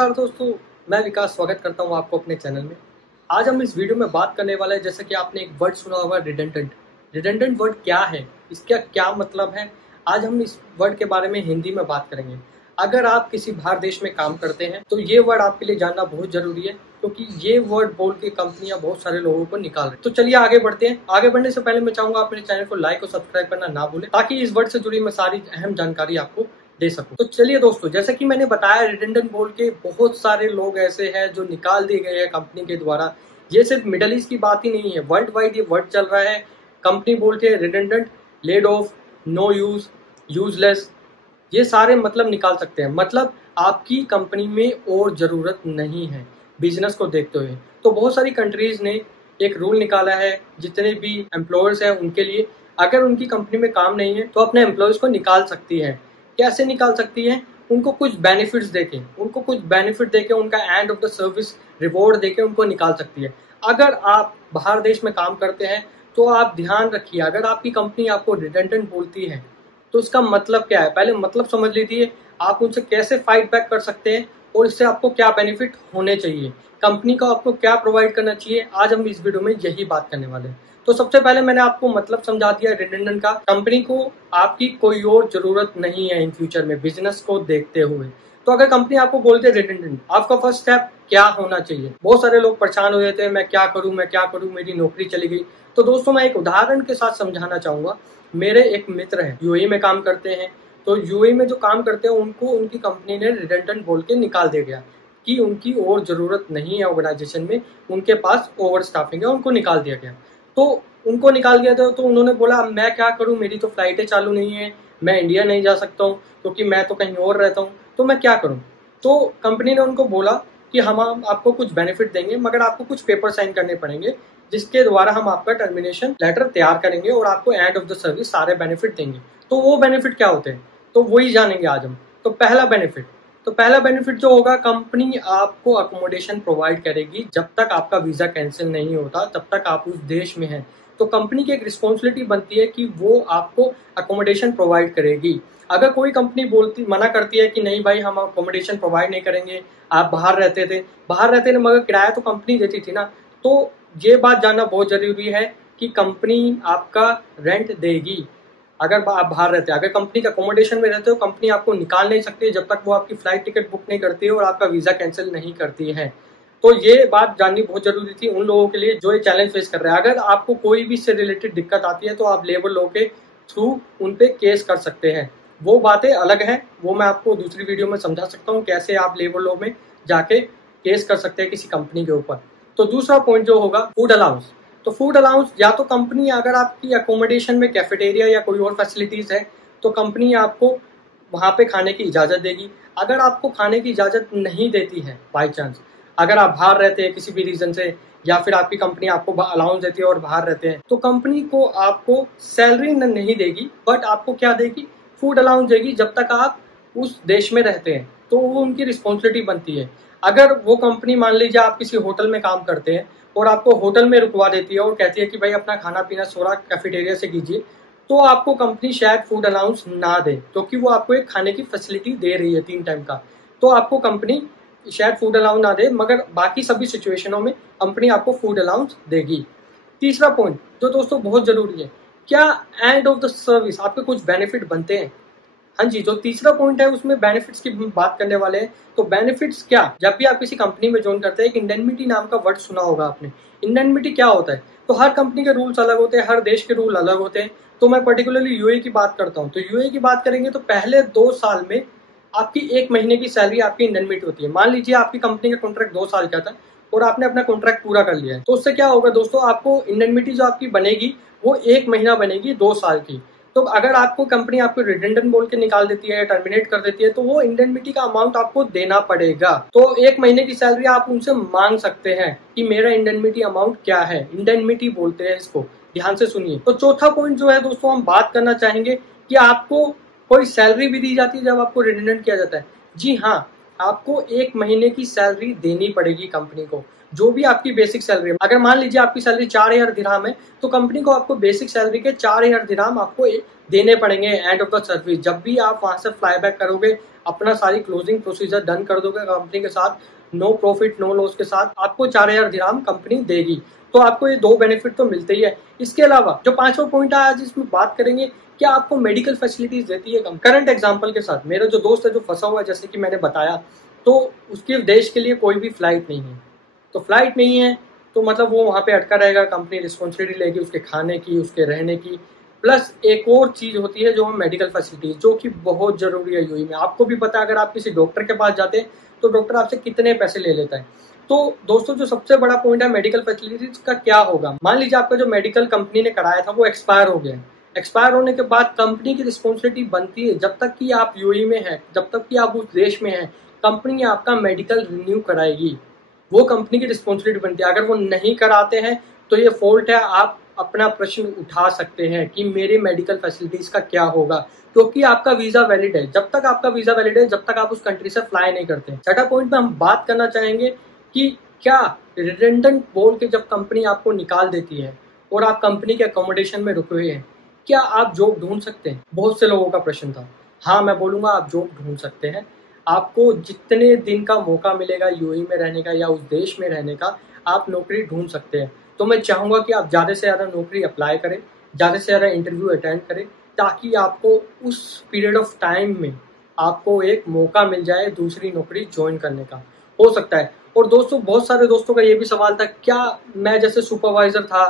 नमस्कार दोस्तों, मैं विकास स्वागत करता हूं आपको अपने चैनल में। आज हम इस वीडियो में बात करने वाले हैं, जैसे कि आपने एक वर्ड सुना होगा रिडंडेंट। रिडंडेंट वर्ड क्या है, इसका क्या मतलब है, आज हम इस वर्ड के बारे में हिंदी में बात करेंगे। अगर आप किसी बाहर देश में काम करते हैं तो ये वर्ड आपके लिए जानना बहुत जरूरी है, क्योंकि ये वर्ड बोल के कंपनियां बहुत सारे लोगों को निकाल रही हैं। तो चलिए आगे बढ़ते हैं। आगे बढ़ने से पहले मैं चाहूंगा आप मेरे चैनल को लाइक और सब्सक्राइब करना ना भूलें, ताकि इस वर्ड से जुड़ी मैं सारी अहम जानकारी आपको दे सकूं। तो चलिए दोस्तों, जैसे कि मैंने बताया, रिडंडेंट बोल के बहुत सारे लोग ऐसे हैं जो निकाल दिए गए हैं कंपनी के द्वारा। ये सिर्फ मिडल ईस्ट की बात ही नहीं है, वर्ल्ड वाइड ये वर्ड चल रहा है। कंपनी बोलती है redundant, laid off, no use, useless, ये सारे मतलब निकाल सकते हैं। मतलब आपकी कंपनी में और जरूरत नहीं है बिजनेस को देखते हुए। तो बहुत सारी कंट्रीज ने एक रूल निकाला है, जितने भी एम्प्लॉयर्स हैं उनके लिए, अगर उनकी कंपनी में काम नहीं है तो अपने एम्प्लॉयर्स को निकाल सकती है। कैसे निकाल सकती है? उनको कुछ बेनिफिट्स देके, उनका end of the service reward देके उनको निकाल सकती है। अगर आप बाहर देश में काम करते हैं तो आप ध्यान रखिए, अगर आपकी कंपनी आपको रिडंडेंट बोलती है तो इसका मतलब क्या है, पहले मतलब समझ लीजिए। आप उनसे कैसे फाइट बैक कर सकते हैं और इससे आपको क्या बेनिफिट होने चाहिए, कंपनी को आपको क्या प्रोवाइड करना चाहिए, आज हम इस वीडियो में यही बात करने वाले हैं। तो सबसे पहले मैंने आपको मतलब समझा दिया रिडंडेंट का। कंपनी को आपकी कोई और जरूरत नहीं है इन फ्यूचर में बिजनेस को देखते हुए। तो अगर कंपनी आपको बोलते है रिडंडेंट, आपका फर्स्ट स्टेप क्या होना चाहिए? बहुत सारे लोग परेशान हो जाते हैं, मैं क्या करूं, मेरी नौकरी चली गई। तो दोस्तों, मैं एक उदाहरण के साथ समझाना चाहूंगा। मेरे एक मित्र हैं, यूएई में काम करते हैं। तो यूएई में जो काम करते हैं उनको उनकी कंपनी ने रिडंडेंट बोल के निकाल दिया गया कि उनकी और जरूरत नहीं है ऑर्गेनाइजेशन में, उनके पास ओवर स्टाफिंग है, उनको निकाल दिया गया। तो उनको निकाल दिया था, तो उन्होंने बोला मैं क्या करूं, मेरी तो फ्लाइटें चालू नहीं है, मैं इंडिया नहीं जा सकता हूं क्योंकि मैं तो कहीं और रहता हूं, तो मैं क्या करूं? तो कंपनी ने उनको बोला कि हम आपको कुछ बेनिफिट देंगे, मगर आपको कुछ पेपर साइन करने पड़ेंगे, जिसके द्वारा हम आपका टर्मिनेशन लेटर तैयार करेंगे और आपको एंड ऑफ द सर्विस सारे बेनिफिट देंगे। तो वो बेनिफिट क्या होते हैं, तो वही जानेंगे आज हम। तो पहला बेनिफिट जो होगा, कंपनी आपको अकोमोडेशन प्रोवाइड करेगी। जब तक आपका वीजा कैंसिल नहीं होता तब तक आप उस देश में हैं। तो कंपनी की एक रिस्पॉन्सिबिलिटी बनती है कि वो आपको अकोमोडेशन प्रोवाइड करेगी। अगर कोई कंपनी मना करती है कि नहीं भाई, हम अकोमोडेशन प्रोवाइड नहीं करेंगे, आप बाहर रहते थे मगर किराया तो कंपनी देती थी ना, तो ये बात जानना बहुत जरूरी है कि कंपनी आपका रेंट देगी अगर आप बाहर रहते हैं। अगर कंपनी के अकोमोडेशन में रहते हो, कंपनी आपको निकाल नहीं सकती जब तक वो आपकी फ्लाइट टिकट बुक नहीं करती है और आपका वीजा कैंसिल नहीं करती है। तो ये बात जाननी बहुत जरूरी थी उन लोगों के लिए जो ये चैलेंज फेस कर रहे हैं। अगर आपको कोई भी इससे रिलेटेड दिक्कत आती है तो आप लेबर लॉ के थ्रू उन पे केस कर सकते हैं। वो बातें अलग हैं, वो मैं आपको दूसरी वीडियो में समझा सकता हूँ कैसे आप लेबर लॉ में जाके केस कर सकते हैं किसी कंपनी के ऊपर। तो दूसरा पॉइंट जो होगा, फूड अलाउंस। तो फूड अलाउंस, या तो कंपनी अगर आपकी अकोमोडेशन में कैफेटेरिया या कोई और फैसिलिटीज है तो कंपनी आपको वहां पे खाने की इजाजत देगी। अगर आपको खाने की इजाजत नहीं देती है, बाई चांस अगर आप बाहर रहते हैं किसी भी रीजन से, या फिर आपकी कंपनी आपको अलाउंस देती है और बाहर रहते हैं, तो कंपनी को आपको सैलरी नहीं देगी, बट आपको क्या देगी, फूड अलाउंस देगी जब तक आप उस देश में रहते हैं। तो वो उनकी रिस्पॉन्सिबिलिटी बनती है। अगर वो कंपनी, मान लीजिए आप किसी होटल में काम करते हैं और आपको होटल में रुकवा देती है और कहती है कि भाई अपना खाना पीना सोरा कैफेटेरिया से कीजिए, तो आपको कंपनी शायद फूड अलाउंस ना दे, क्योंकि वो आपको एक खाने की फैसिलिटी दे रही है 3 टाइम का। तो आपको कंपनी शायद फूड अलाउंस ना दे, मगर बाकी सभी सिचुएशनों में कंपनी आपको फूड अलाउंस देगी। तीसरा पॉइंट जो दोस्तों बहुत जरूरी है, क्या एंड ऑफ द सर्विस आपके कुछ बेनिफिट बनते हैं? हाँ जी, जो तीसरा पॉइंट है उसमें बेनिफिट्स की बात करने वाले हैं। तो बेनिफिट्स क्या, जब भी आप किसी कंपनी में ज्वाइन करते हैं, एक इंडेमनिटी नाम का वर्ड सुना होगा आपने। इंडेमनिटी क्या होता है? तो हर कंपनी के रूल्स अलग होते हैं, हर देश के रूल अलग होते हैं। तो मैं पर्टिकुलरली यूएई की बात करता हूँ। तो यूएई की बात करेंगे तो पहले 2 साल में आपकी 1 महीने की सैलरी आपकी इंडेमनिटी होती है। मान लीजिए आपकी कंपनी का कॉन्ट्रैक्ट 2 साल का था और आपने अपना कॉन्ट्रैक्ट पूरा कर लिया है, तो उससे क्या होगा दोस्तों, आपको इंडेमनिटी जो आपकी बनेगी वो 1 महीना बनेगी 2 साल की। तो अगर आपको कंपनी आपको रिडंडेंट बोल के निकाल देती है या टर्मिनेट कर देती है, तो वो इंडेमनिटी का अमाउंट आपको देना पड़ेगा। तो 1 महीने की सैलरी आप उनसे मांग सकते हैं कि मेरा इंडेमनिटी अमाउंट क्या है। इंडेमनिटी बोलते हैं इसको, ध्यान से सुनिए। तो चौथा पॉइंट जो है दोस्तों, हम बात करना चाहेंगे कि आपको कोई सैलरी भी दी जाती है जब आपको रिडंडेंट किया जाता है। जी हाँ, आपको 1 महीने की सैलरी देनी पड़ेगी कंपनी को, जो भी आपकी बेसिक सैलरी है। अगर मान लीजिए आपकी सैलरी 4000 दिरहम है, तो कंपनी को आपको बेसिक सैलरी के 4000 दिरहम आपको देने पड़ेंगे एंड ऑफ द सर्विस। जब भी आप वहां से फ्लाई बैक करोगे, अपना सारी क्लोजिंग प्रोसीजर डन कर दोगे कंपनी के साथ, नो प्रॉफिट नो लॉस के साथ, आपको 4000 दिरहम कंपनी देगी। तो आपको ये 2 बेनिफिट तो मिलते ही है। इसके अलावा जो 5वां पॉइंट है आज इसमें बात करेंगे, क्या आपको मेडिकल फैसिलिटीज देती है। करंट एग्जांपल के साथ, मेरा जो दोस्त है जो फंसा हुआ है, जैसे कि मैंने बताया, तो उसके देश के लिए कोई भी फ्लाइट नहीं है। तो फ्लाइट नहीं है तो मतलब वो वहां पे अटका रहेगा, कंपनी रिस्पॉन्सिबिलिटी लेगी उसके खाने की, उसके रहने की। प्लस एक और चीज होती है जो मेडिकल फैसिलिटीज, जो कि बहुत जरूरी है यूएई में। आपको भी पता है, अगर आप किसी डॉक्टर के पास जाते हैं तो डॉक्टर आपसे कितने पैसे ले लेता है। तो दोस्तों जो सबसे बड़ा पॉइंट है मेडिकल फैसिलिटीज का क्या होगा। मान लीजिए आपका जो मेडिकल कंपनी ने कराया था वो एक्सपायर हो गया। एक्सपायर होने के बाद कंपनी की रिस्पॉन्सिबिलिटी बनती है, जब तक कि आप यूएई में है, जब तक कि आप उस देश में है, कंपनी आपका मेडिकल रिन्यू कराएगी। वो कंपनी की रिस्पॉन्सिबिलिटी बनती है। अगर वो नहीं कराते हैं तो ये फॉल्ट है। आप अपना प्रश्न उठा सकते हैं कि मेरे मेडिकल फैसिलिटीज का क्या होगा, क्योंकि आपका वीजा वैलिड है। जब तक आपका वीजा वैलिड है, जब तक आप उस कंट्री से फ्लाई नहीं करते। छठा पॉइंट में हम बात करना चाहेंगे कि क्या रिडेंडेंट बोल के जब कंपनी आपको निकाल देती है और आप कंपनी के अकोमोडेशन में रुके हुए हैं, क्या आप जॉब ढूंढ सकते हैं। बहुत से लोगों का प्रश्न था। हाँ, मैं बोलूंगा आप जॉब ढूंढ सकते हैं। आपको जितने दिन का मौका मिलेगा यूएई में रहने का या उस देश में रहने का, आप नौकरी ढूंढ सकते हैं। तो मैं चाहूंगा कि आप ज़्यादा से ज़्यादा नौकरी अप्लाई करें, ज़्यादा से ज़्यादा इंटरव्यू अटेंड करें, ताकि आपको उस पीरियड ऑफ टाइम में आपको एक मौका मिल जाए दूसरी नौकरी ज्वाइन करने का। हो सकता है। और दोस्तों, बहुत सारे दोस्तों का ये भी सवाल था, क्या मैं जैसे सुपरवाइजर था,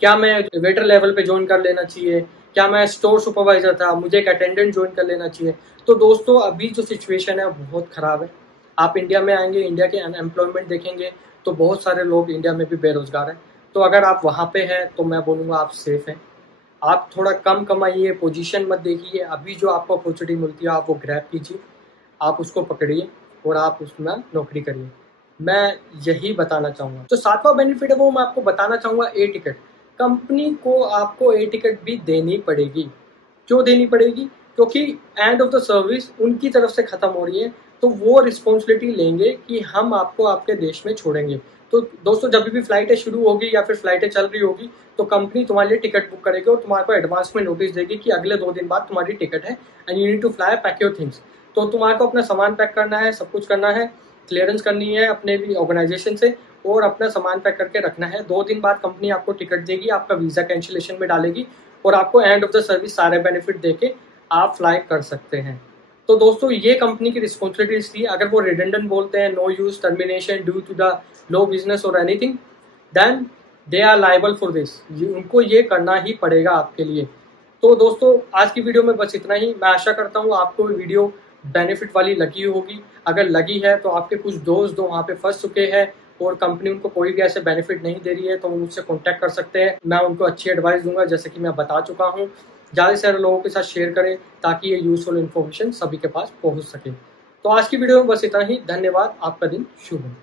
क्या मैं वेटर लेवल पे ज्वाइन कर लेना चाहिए, क्या मैं स्टोर सुपरवाइजर था, मुझे एक अटेंडेंट ज्वाइन कर लेना चाहिए। तो दोस्तों, अभी जो सिचुएशन है बहुत ख़राब है। आप इंडिया में आएंगे, इंडिया के अनएम्प्लॉयमेंट देखेंगे तो बहुत सारे लोग इंडिया में भी बेरोजगार हैं। तो अगर आप वहाँ पे हैं तो मैं बोलूँगा आप सेफ हैं। आप थोड़ा कम कमाइए, पोजीशन मत देखिए। अभी जो आपको अपॉर्चुनिटी मिलती है आप वो ग्रैब कीजिए, आप उसको पकड़िए और आप उसमें नौकरी करिए। मैं यही बताना चाहूँगा। तो 7वां बेनिफिट है वो मैं आपको बताना चाहूँगा, ए टिकट। कंपनी को आपको ए टिकट भी देनी पड़ेगी। क्यों देनी पड़ेगी? क्योंकि एंड ऑफ द सर्विस उनकी तरफ से खत्म हो रही है, तो वो रिस्पॉन्सिबिलिटी लेंगे कि हम आपको आपके देश में छोड़ेंगे। तो दोस्तों, जब भी फ्लाइटें शुरू होगी या फिर फ्लाइटें चल रही होगी तो कंपनी तुम्हारे लिए टिकट बुक करेगी और तुम्हारे को एडवांस में नोटिस देगी कि अगले 2 दिन बाद तुम्हारी टिकट है and you need to fly, pack your things. तो तुम्हारे को अपना सामान पैक करना है, सब कुछ करना है, क्लियरेंस करनी है अपने भी ऑर्गेनाइजेशन से और अपना सामान पैक करके रखना है। 2 दिन बाद कंपनी आपको टिकट देगी, आपका वीजा कैंसिलेशन में डालेगी और आपको एंड ऑफ द सर्विस सारे बेनिफिट देके आप फ्लाई कर सकते हैं। तो दोस्तों, ये कंपनी की रिस्पॉन्सिबिलिटीज थी। अगर वो रिडेंडेंट बोलते हैं, no use, termination due to the low business और anything, then they are liable for this. उनको ये करना ही पड़ेगा आपके लिए। तो दोस्तों, आज की वीडियो में बस इतना ही। मैं आशा करता हूँ आपको वीडियो बेनिफिट वाली लगी होगी। अगर लगी है तो आपके कुछ दोस्त जो वहाँ पे फंस चुके हैं और कंपनी उनको कोई भी ऐसे बेनिफिट नहीं दे रही है, तो वो मुझसे कॉन्टैक्ट कर सकते हैं। मैं उनको अच्छी एडवाइस दूंगा, जैसे कि मैं बता चुका हूँ। ज़्यादा से ज़्यादा लोगों के साथ शेयर करें ताकि ये यूजफुल इन्फॉर्मेशन सभी के पास पहुँच सके। तो आज की वीडियो में बस इतना ही। धन्यवाद। आपका दिन शुभ हो।